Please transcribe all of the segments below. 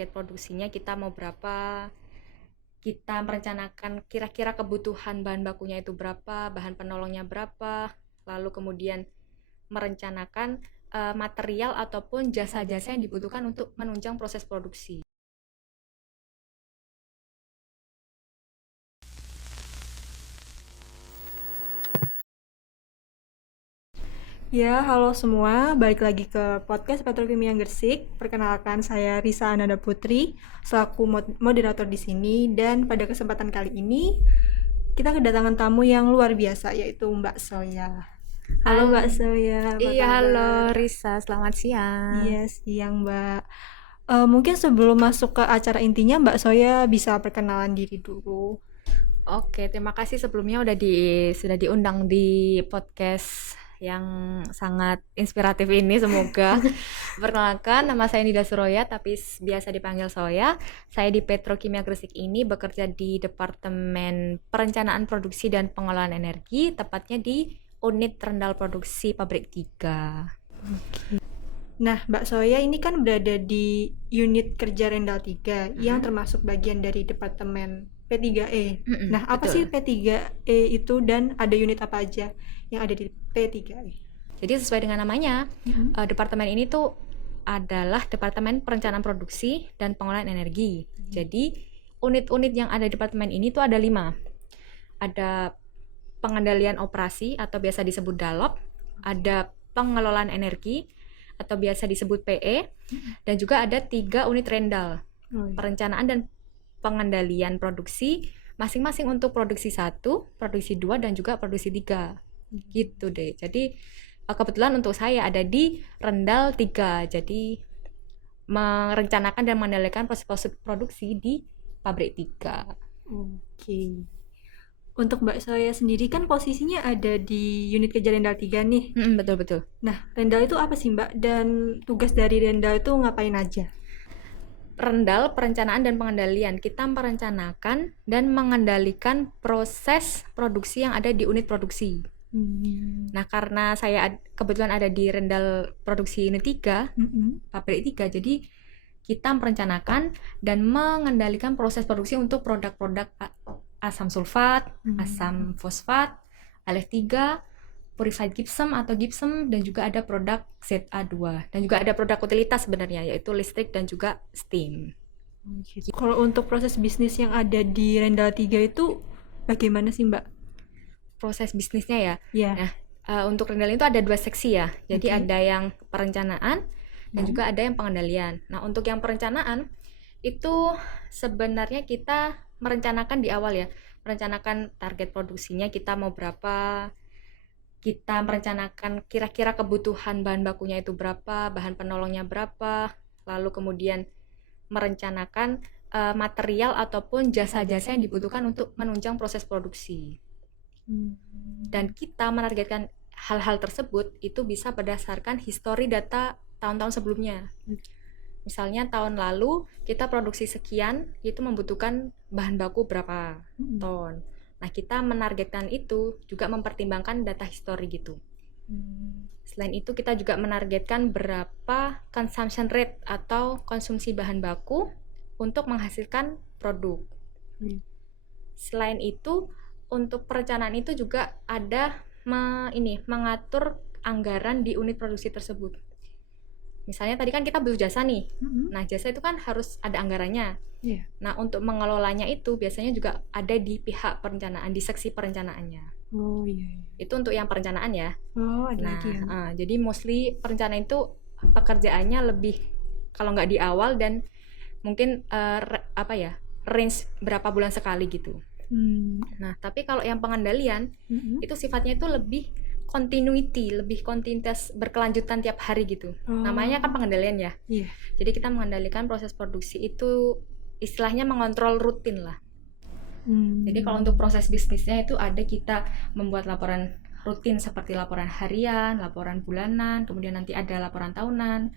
target produksinya kita mau berapa, kita merencanakan kira-kira kebutuhan bahan bakunya itu berapa, bahan penolongnya berapa, lalu kemudian merencanakan material ataupun jasa-jasa yang dibutuhkan untuk menunjang proses produksi. Ya, halo semua. Balik lagi ke podcast Petrokimia Gresik. Perkenalkan, saya Risa Ananda Putri, selaku moderator di sini. Dan pada kesempatan kali ini, kita kedatangan tamu yang luar biasa, yaitu Mbak Soya. Halo Mbak Soya, apa Iya, kabar? halo Risa, selamat siang. Iya, siang Mbak. Mungkin sebelum masuk ke acara intinya, Mbak Soya bisa perkenalan diri dulu. Oke, terima kasih sebelumnya sudah diundang di podcast yang sangat inspiratif ini, semoga. Perkenalkan, nama saya Nida Suroya, tapi biasa dipanggil Soya. Saya di Petrokimia Gresik ini bekerja di Departemen Perencanaan Produksi dan Pengelolaan Energi, tepatnya di unit Rendal Produksi Pabrik 3. Nah, Mbak Soya ini kan berada di unit kerja Rendal 3 yang termasuk bagian dari Departemen P3E. Nah, apa betul. sih P3E itu dan ada unit apa aja yang ada di P3E? Jadi sesuai dengan namanya, departemen ini tuh adalah Departemen Perencanaan Produksi dan Pengelolaan Energi. Jadi unit-unit yang ada di departemen ini tuh ada 5. Ada pengendalian operasi atau biasa disebut DALOP, ada pengelolaan energi atau biasa disebut PE, dan juga ada 3 unit rendal, perencanaan dan pengendalian produksi, masing-masing untuk produksi 1, produksi 2, dan juga produksi 3. Gitu deh. Jadi kebetulan untuk saya ada di Rendal 3, jadi merencanakan dan mengendalikan proses produksi di pabrik 3. Oke. Untuk Mbak Soya sendiri kan posisinya ada di unit kerja Rendal 3 nih. Betul-betul. Nah, Rendal itu apa sih Mbak? Dan tugas dari Rendal itu ngapain aja? Rendal, perencanaan dan pengendalian. Kita merencanakan dan mengendalikan proses produksi yang ada di unit produksi. Nah, karena saya kebetulan ada di Rendal produksi unit 3, pabrik 3, jadi kita merencanakan dan mengendalikan proses produksi untuk produk-produk asam sulfat, asam fosfat, LF3, purified gypsum atau gypsum, dan juga ada produk ZA2, dan juga ada produk utilitas sebenarnya, yaitu listrik dan juga steam. Kalau untuk proses bisnis yang ada di Rendal 3 itu bagaimana sih Mbak? Proses bisnisnya ya? Ya. Nah, untuk Rendal itu ada 2 seksi ya. Jadi ada yang perencanaan dan juga ada yang pengendalian. Nah, untuk yang perencanaan itu sebenarnya kita merencanakan di awal ya. Merencanakan target produksinya kita mau berapa, kita merencanakan kira-kira kebutuhan bahan bakunya itu berapa, bahan penolongnya berapa, lalu kemudian merencanakan material ataupun jasa-jasa yang dibutuhkan untuk menunjang proses produksi. Dan kita menargetkan hal-hal tersebut itu bisa berdasarkan histori data tahun-tahun sebelumnya. Misalnya tahun lalu kita produksi sekian, itu membutuhkan bahan baku berapa ton. Nah, kita menargetkan itu juga mempertimbangkan data histori gitu. Selain itu kita juga menargetkan berapa consumption rate atau konsumsi bahan baku untuk menghasilkan produk. Selain itu, untuk perencanaan itu juga ada mengatur anggaran di unit produksi tersebut. Misalnya tadi kan kita butuh jasa nih. Nah, jasa itu kan harus ada anggarannya. Nah, untuk mengelolanya itu biasanya juga ada di pihak perencanaan, di seksi perencanaannya. Oh iya. Itu untuk yang perencanaan ya. Oh, ada Nah, lagi ya. jadi mostly perencanaan itu pekerjaannya lebih kalau nggak di awal dan mungkin range berapa bulan sekali gitu. Nah, tapi kalau yang pengendalian itu sifatnya itu lebih continuity, lebih kontinuitas berkelanjutan tiap hari gitu. Namanya kan pengendalian ya. Iya. Jadi kita mengendalikan proses produksi itu istilahnya mengontrol rutin lah. Jadi kalau untuk proses bisnisnya itu ada kita membuat laporan rutin seperti laporan harian, laporan bulanan, kemudian nanti ada laporan tahunan.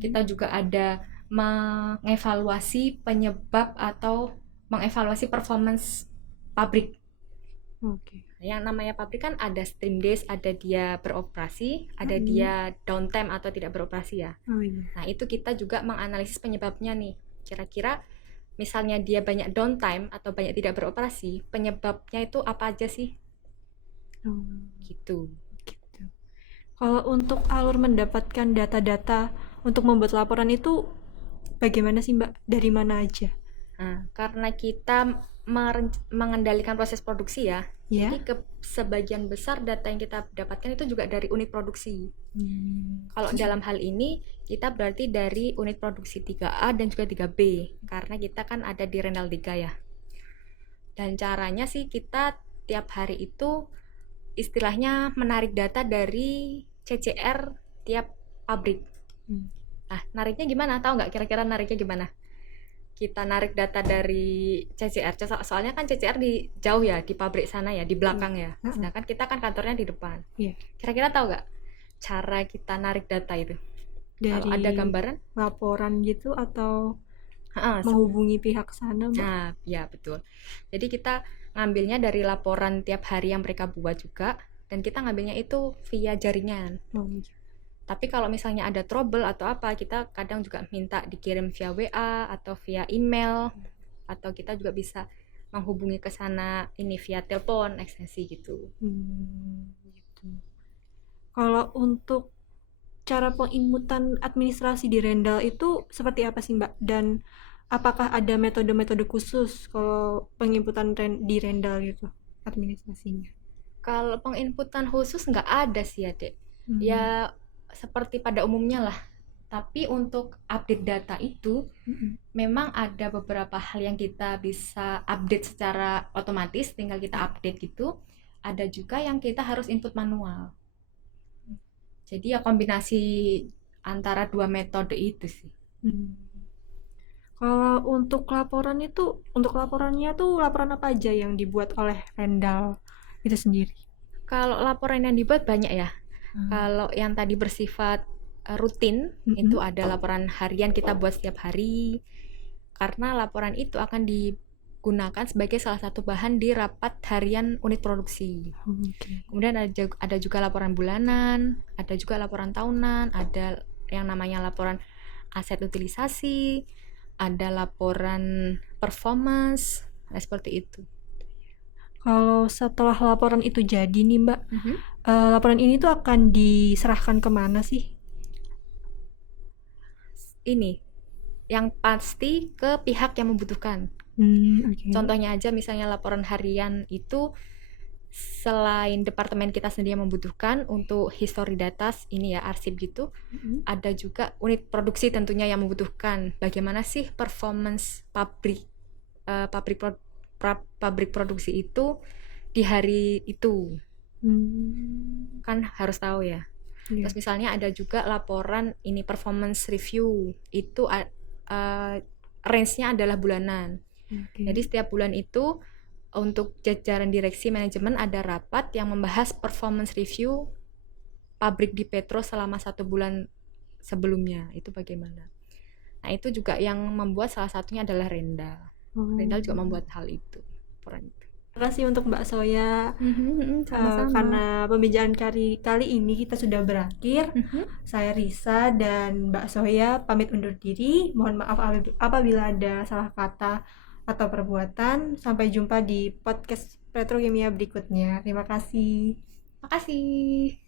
Kita juga ada mengevaluasi penyebab atau mengevaluasi performance pabrik. Yang namanya pabrik kan ada stream days, ada dia beroperasi, ada dia downtime atau tidak beroperasi ya. Nah, itu kita juga menganalisis penyebabnya nih. Kira-kira misalnya dia banyak downtime atau banyak tidak beroperasi, penyebabnya itu apa aja sih? Oh, Gitu. gitu. Kalau untuk alur mendapatkan data-data untuk membuat laporan itu bagaimana sih Mbak? Dari mana aja? Nah, karena kita mengendalikan proses produksi ya, Ya. jadi sebagian besar data yang kita dapatkan itu juga dari unit produksi. Kalau dalam hal ini kita berarti dari unit produksi 3A dan juga 3B karena kita kan ada di Rendal 3 ya. Dan caranya sih kita tiap hari itu istilahnya menarik data dari CCR tiap pabrik. Nah, nariknya gimana? Tahu nggak kira-kira nariknya gimana? Kita narik data dari CCR, soalnya kan CCR di jauh ya, di pabrik sana ya, di belakang ya. Sedangkan kita kan kantornya di depan. Iya. Kira-kira tahu nggak cara kita narik data itu? Kalau Dari ada gambaran? laporan gitu atau Ha, menghubungi pihak sana Mbak? Nah, ya betul. Jadi kita ngambilnya dari laporan tiap hari yang mereka buat juga, dan kita ngambilnya itu via jaringan. Oh, gitu. Tapi kalau misalnya ada trouble atau apa, kita kadang juga minta dikirim via WA atau via email, atau kita juga bisa menghubungi ke sana ini via telepon ekstensi gitu. Gitu. Kalau untuk cara penginputan administrasi di Rendal itu seperti apa sih Mbak? Dan apakah ada metode-metode khusus kalau penginputan di Rendal gitu administrasinya? Kalau penginputan khusus nggak ada sih ya, Dek. Ya seperti pada umumnya lah. Tapi untuk update data itu memang ada beberapa hal yang kita bisa update secara otomatis, tinggal kita update gitu. Ada juga yang kita harus input manual. Jadi ya kombinasi antara dua metode itu sih. Kalau untuk laporannya tuh laporan apa aja yang dibuat oleh Rendal itu sendiri? Kalau laporan yang dibuat banyak ya. Kalau yang tadi bersifat rutin, itu ada laporan harian kita buat setiap hari. Karena laporan itu akan digunakan sebagai salah satu bahan di rapat harian unit produksi. Kemudian ada juga laporan bulanan, ada juga laporan tahunan, ada yang namanya laporan aset utilisasi, ada laporan performance, seperti itu. Kalau setelah laporan itu jadi nih Mbak, laporan ini tuh akan diserahkan kemana sih? Ini, yang pasti ke pihak yang membutuhkan. Contohnya aja misalnya laporan harian itu selain departemen kita sendiri yang membutuhkan untuk history data ini ya arsip gitu, ada juga unit produksi tentunya yang membutuhkan bagaimana sih performance pabrik produksi itu di hari itu. Kan harus tahu ya. Terus misalnya ada juga laporan ini performance review, itu range-nya adalah bulanan. Jadi setiap bulan itu untuk jajaran direksi manajemen ada rapat yang membahas performance review pabrik di Petro selama 1 bulan sebelumnya, itu bagaimana. Nah itu juga yang membuat salah satunya adalah Rendal. Rendal juga membuat hal itu. Terima kasih untuk Mbak Soya. Sama-sama. Karena pembicaraan kali ini kita sudah berakhir. Saya Risa dan Mbak Soya pamit undur diri. Mohon maaf apabila ada salah kata atau perbuatan. Sampai jumpa di podcast Petrokimia berikutnya. Terima kasih. Makasih.